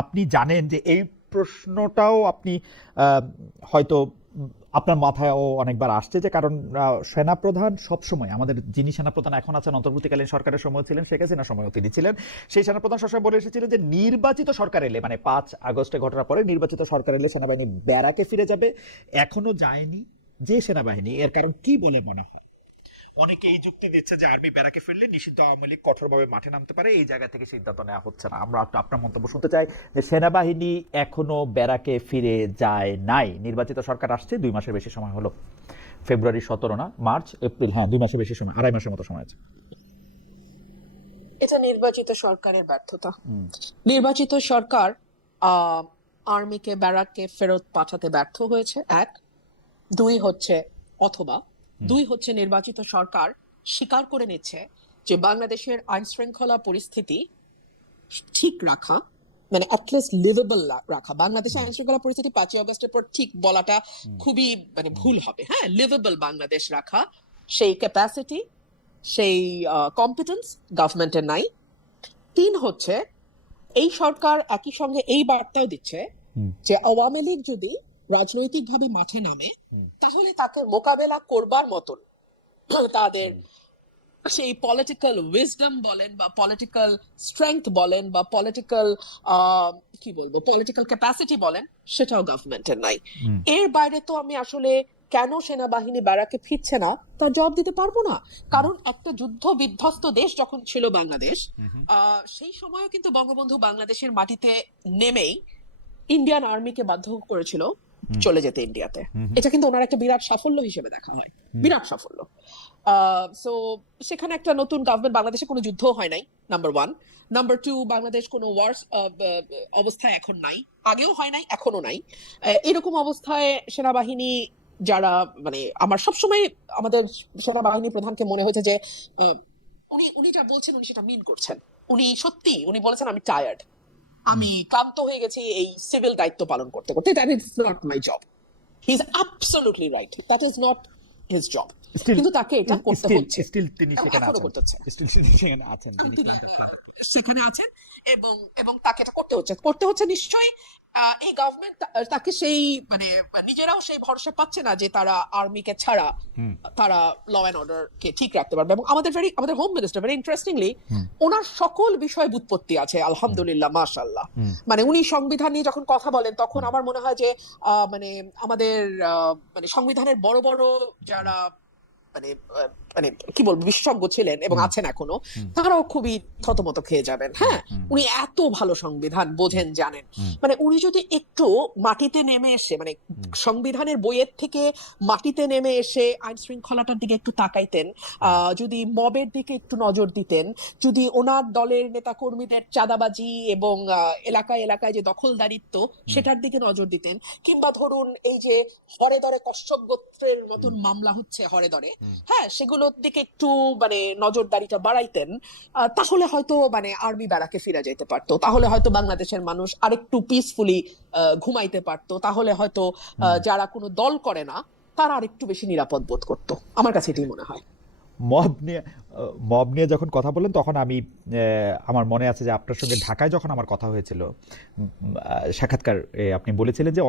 আপনি জানেন যে এই প্রশ্নটাও আপনি হয়তো আপনার মাথায়ও অনেকবার আসছে, যে কারণ সেনাপ্রধান সবসময়, আমাদের যিনি সেনাপ্রধান এখন আছেন, অন্তর্বর্তীকালীন সরকারের সময় ছিলেন, শেখ হাসিনার সময়ও তিনি ছিলেন, সেই সেনাপ্রধান সবসময় বলে এসেছিলেন যে নির্বাচিত সরকার এলে, মানে 5 আগস্টে ঘটনার পরে নির্বাচিত সরকার এলে সেনাবাহিনী ব্যারাকে ফিরে যাবে। এখনো যায়নি যে সেনাবাহিনী, এর কারণ কি বলে মনে হয়? অনেকে এই যুক্তি দিচ্ছে যে আর্মি ব্যারাকে ফিরলে নিষিদ্ধ আওয়ামী লীগ কঠোরভাবে মাঠে নামতে পারে, এই জায়গা থেকে সিদ্ধান্ত নেওয়া হচ্ছে না। আমরা একটু আপনার মন্তব্য শুনতে চাই যে সেনাবাহিনী এখনো ব্যারাকে ফিরে যায় নাই। নির্বাচিত সরকার আসছে, 2 মাসের বেশি সময় হলো, ফেব্রুয়ারি 17 না, মার্চ এপ্রিল, হ্যাঁ 2 মাসের বেশি সময়, 2.5 মাসের মতো সময় আছে। এটা নির্বাচিত সরকারের ব্যর্থতা। নির্বাচিত সরকার আর্মিকে ব্যারাককে ফেরত পাঠাতে ব্যর্থ হয়েছে, এক। অথবা দুই হচ্ছে নির্বাচিত সরকার স্বীকার করে নিচ্ছে যে বাংলাদেশের আইন শৃঙ্খলা পরিস্থিতি ঠিক রাখা, মানে অ্যাটলিস্ট লিভেবল রাখা। বাংলাদেশের আইন শৃঙ্খলা পরিস্থিতি 5ই আগস্টের পর ঠিক বলাটা খুবই মানে ভুল হবে। হ্যাঁ, লিভেবল বাংলাদেশ রাখা, সেই ক্যাপাসিটি, সেই কম্পিটেন্স গভর্নমেন্টের নাই। তিন হচ্ছে এই সরকার একই সঙ্গে এই বার্তাও দিচ্ছে যে আওয়ামী লীগ যদি রাজনৈতিকভাবে মাঠে নামে তাহলে তাকে মোকাবেলা করবার মতন তাদের সেই পলিটিক্যাল উইজডম বলেন বা পলিটিক্যাল স্ট্রেংথ বলেন বা পলিটিক্যাল কি বলবো পলিটিক্যাল ক্যাপাসিটি বলেন, সেটাও গভর্নমেন্টের নাই। এর বাইরে তো আমি আসলে কেন সেনাবাহিনী ব্যারাকে ফিরছে না তার জবাব দিতে পারবো না। কারণ একটা যুদ্ধ বিধ্বস্ত দেশ যখন ছিল বাংলাদেশ, সেই সময়ও কিন্তু বঙ্গবন্ধু বাংলাদেশের মাটিতে নেমেই ইন্ডিয়ান আর্মিকে বাধ্য করেছিল চলে যেতে ইন্ডিয়াতে। এটা কিন্তু ওনার একটা বিরাট সাফল্য হিসেবে দেখা হয়, বিরাট সাফল্য। সো সেখানে একটা নতুন গভর্নমেন্ট, বাংলাদেশে কোনো যুদ্ধ হয় নাই, number one. Number two, Bangladesh কোনো ওয়ার অবস্থায় এখন নাই, আগেও হয় নাই, এখনো নাই। এরকম অবস্থায় সেনাবাহিনী যারা, মানে আমার সবসময় আমাদের সেনাবাহিনী প্রধানকে মনে হয়েছে যে উনি যা বলছেন উনি সেটা মিন করছেন। উনি বলেছেন আমি টায়ার্ড, আমি ক্লান্ত হয়ে গেছি এই সিভিল দায়িত্ব পালন করতে করতে। That is not my job. He is absolutely right, that is not his job. কিন্তু তাকে এটা করতে হচ্ছে, স্টিল তিনি সেখানে এখনো আছেন, করতে হচ্ছে, স্টিল সেখানে আছেন, সেখানে আছেন এবং এবং তাকে এটা করতে হচ্ছে নিশ্চয়ই। এই গভর্নমেন্ট তাকে সেই মানে নিজেরাও সেই ভরসা পাচ্ছে না যে তারা আর্মিকে ছাড়া তারা ল অ্যান্ড অর্ডার কে ঠিক রাখতে পারবে। এবং আমাদের হোম মিনিস্টার ভেরি ইন্টারেস্টিংলি ওনার সকল বিষয় বুৎপত্তি আছে, আলহামদুলিল্লাহ, মাশাআল্লাহ। মানে উনি সংবিধান নিয়ে যখন কথা বলেন তখন আমার মনে হয় যে মানে আমাদের মানে সংবিধানের বড় বড় যারা মানে মানে কি বলবো বিশেষজ্ঞ ছিলেন এবং আছেন এখনো, তারাও খুবই থতমত খেয়ে যাবেন। হ্যাঁ, উনি এত ভালো সংবিধান বোঝেন, জানেন। মানে উনি যদি একটু মাটিতে নেমে এসে, মানে সংবিধানের বইয়ের থেকে মাটিতে নেমে এসে আইন শৃঙ্খলাটার দিকে একটু তাকাইতেন, যদি মবের দিকে একটু নজর দিতেন, যদি ওনার দলের নেতা কর্মীদের চাঁদাবাজি এবং এলাকায় এলাকায় যে দখলদারিত্ব সেটার দিকে নজর দিতেন, কিংবা ধরুন এই যে হরে দরে কশ্যপ গোত্রের মতন মামলা হচ্ছে হরে দরে, হ্যাঁ, সেগুলোর দিকে একটু মানে নজরদারিটা বাড়াইতেন, তাহলে হয়তো মানে আর্মি ব্যারাকে ফিরে যেতে পারতো, তাহলে হয়তো বাংলাদেশের মানুষ আরেকটু পিসফুলি ঘুমাইতে পারতো, তাহলে হয়তো যারা কোনো দল করে না তারা আরেকটু বেশি নিরাপদ বোধ করতো। আমার কাছে এটাই মনে হয়। মব নিয়ে যখন কথা বললেন তখন আমি আমার মনে আছে যে আপনার সঙ্গে ঢাকায় যখন আমার কথা হয়েছিল, সাক্ষাৎকার আপনি বলেছিলেন যে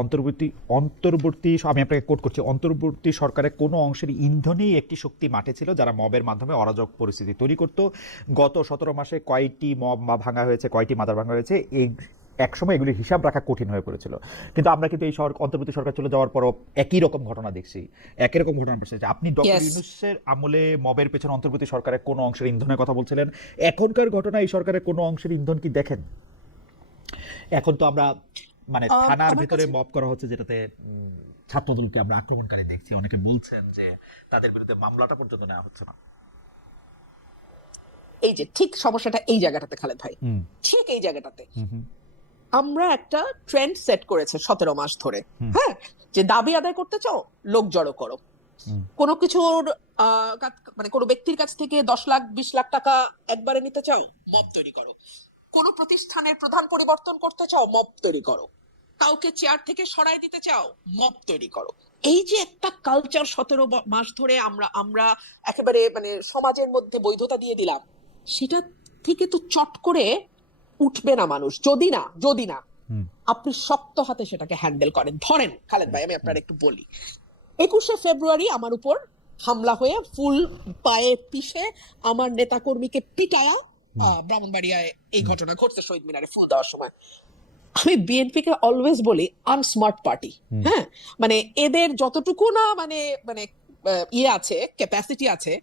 অন্তর্বর্তী আমি আপনাকে কোট করছি, অন্তর্বর্তী সরকারের কোনো অংশের ইন্ধনেই একটি শক্তি মাঠে ছিল যারা মবের মাধ্যমে অরাজক পরিস্থিতি তৈরি করত। গত 17 মাসে কয়টি মব ভাঙা হয়েছে, কয়টি মাদার ভাঙা হয়েছে, এই একসময় এগুলির হিসাব রাখা কঠিন হয়ে পড়েছিল। কিন্তু আমরা কিন্তু এই অন্তর্বর্তী সরকার চলে যাওয়ার পরও একই রকম ঘটনা দেখছি, একই রকম ঘটনা ঘটছে। আপনি ডক্টর ইউনূসের আমলে মবের পেছনে অন্তর্বর্তী সরকারের কোনো অংশের ইন্ধনের কথা বলছিলেন, এখনকার ঘটনা এই সরকারের কোনো অংশের ইন্ধন কি দেখেন? এখন তো আমরা মানে থানার ভিতরে মব করা হচ্ছে, যেটাতে ছাত্রদলকে আমরা আক্রমণকারী দেখছি। অনেকে বলছেন যে তাদের বিরুদ্ধে মামলাটা পর্যন্ত নেওয়া হচ্ছে না। এই যে ঠিক সমস্যাটা এই জায়গাটাতে খালেদ ভাই, ঠিক এই জায়গাটাতে আমরা একটা ট্রেন্ড সেট করেছে 17 মাস ধরে, হ্যাঁ, যে দাবি আদায় করতে চাও লোক জড়ো করো, কোনো কিছুর মানে কোনো ব্যক্তির কাছ থেকে 10 লাখ 20 লাখ টাকা একবারে নিতে চাও, মব তৈরি করো, কোনো প্রতিষ্ঠানের প্রধান পরিবর্তন করতে চাও, মব তৈরি করো, কাউকে চেয়ার থেকে সরাই দিতে চাও, মব তৈরি করো। এই যে একটা কালচার 17 মাস ধরে আমরা একেবারে মানে সমাজের মধ্যে বৈধতা দিয়ে দিলাম, সেটা থেকে তো চট করে উঠবে না মানুষ, যদি না আপনি শক্ত হাতে সেটাকে হ্যান্ডেল করেন। ধরেন খালেদ ভাই, আমি আপনার একটু বলি, 21শে ফেব্রুয়ারি আমার উপর হামলা হয়ে ফুল পায়ে পিষে আমার নেতাকর্মীকে পিটায়া ব্রাহ্মণবাড়িয়ায় এই ঘটনা ঘটছে, শহীদ মিনারে ফুল দেওয়ার সময়। আমি বিএনপি কে অলওয়েজ বলি আনস্মার্ট পার্টি। হ্যাঁ, মানে এদের যতটুকু না মানে মানে ইয়ে আছে, ক্যাপাসিটি আছে,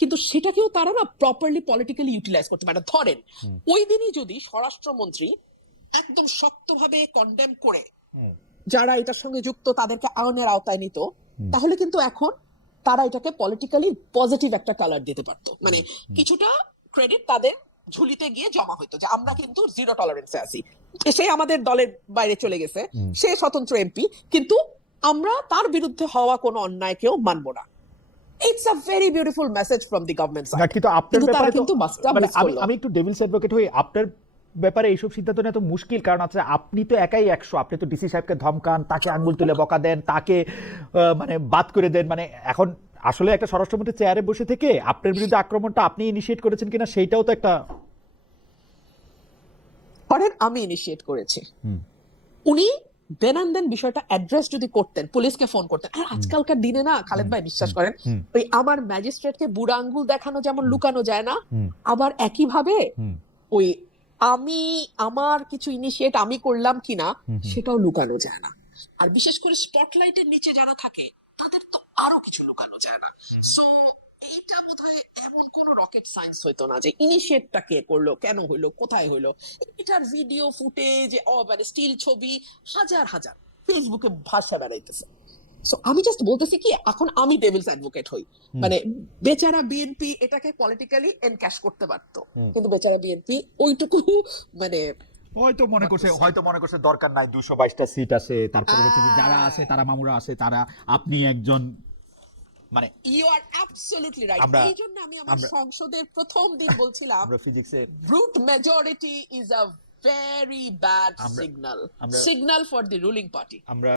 কিন্তু সেটাকেও তারা না প্রপারলি পলিটিক্যালি ইউটিলাইজ করতে পারে না। ধরেন ওই দিনই যদি স্বরাষ্ট্রমন্ত্রী একদম শক্তভাবে কন্ডেম করে যারা এটার সঙ্গে যুক্ত তাদেরকে আইনের আওতায় নিত, তাহলে কিন্তু এখন তারা এটাকে পলিটিক্যালি পজিটিভ একটা কালার দিতে পারতো, মানে কিছুটা ক্রেডিট তাদের ঝুলিতে গিয়ে জমা হইতো যে আমরা কিন্তু জিরো টলারেন্সে আছি। সে আমাদের দলের বাইরে চলে গেছে, সে স্বতন্ত্র এমপি, কিন্তু আমরা তার বিরুদ্ধে হওয়া কোনো অন্যায়কেও মানবো না। It's a very beautiful message from the government side. কিন্তু আপনার ব্যাপারে কিন্তু মানে আমি একটু ডেভিলস অ্যাডভোকেট হই, আপনার ব্যাপারে এইসব সিদ্ধান্ত নেওয়া তো মুশকিল, কারণ আছে আপনি তো একাই 100, আপনি তো ডিসি সাহেবকে ধমকান, তাকে আঙ্গুল তুলে বকা দেন, তাকে মানে বাদ করে দেন, মানে এখন আসলে একটা স্বরাষ্ট্রমন্ত্রী চেয়ারে বসে থেকে আপনার বিরুদ্ধে আক্রমণটা আপনি ইনিশিয়েট করেছেন কিনা সেইটাও তো একটা, করেন আমি ইনিশিয়েট করেছি। উনি দেন অ্যান্ড দেন বিষয়টা অ্যাড্রেস যদি করতেন, পুলিশকে ফোন করতেন। আর আজকালকার দিনে না খালেদ ভাই, বিশ্বাস করেন, ওই আমার ম্যাজিস্ট্রেটকে বুড়া আঙ্গুল দেখানো যেমন লুকানো যায় না, আবার একই ভাবে ওই আমি আমার কিছু ইনিশিয়েট আমি করলাম কিনা সেটাও লুকানো যায় না। আর বিশেষ করে স্পটলাইটের নিচে যারা থাকে তাদের তো আরো কিছু লুকানো যায় না। সো এইটা বোধহয় এমন কোন রকেট সায়েন্স হইতো না যে ইনিশিয়েটটা কে করলো, কেন হইলো, কোথায় হইলো। এটার ভিডিও ফুটেজ, মানে স্টিল ছবি হাজার হাজার ফেসবুকে ভাষা বেড়াইতেছে। সো আমি জাস্ট বলতেছি কি, এখন আমি ডেভিলস অ্যাডভোকেট হই, মানে বেচারা বিএনপি এটাকে পলিটিক্যালি এনক্যাশ করতে পারতো, কিন্তু বেচারা বিএনপি ওইটুকু মানে হয়তো মনে করছে দরকার নাই, 222টা সিট আছে, তারপরে হচ্ছে যে যারা আছে তারা মামুরা আছে, তারা আপনি একজন, মানে ইউ আর অ্যাবসলিউটলি রাইট। এই জন্য আমি আমার সংসদের প্রথম দিন বলছিলাম আমরা ফিজিক্সে brute majority is a very bad signal for the ruling party. আমরা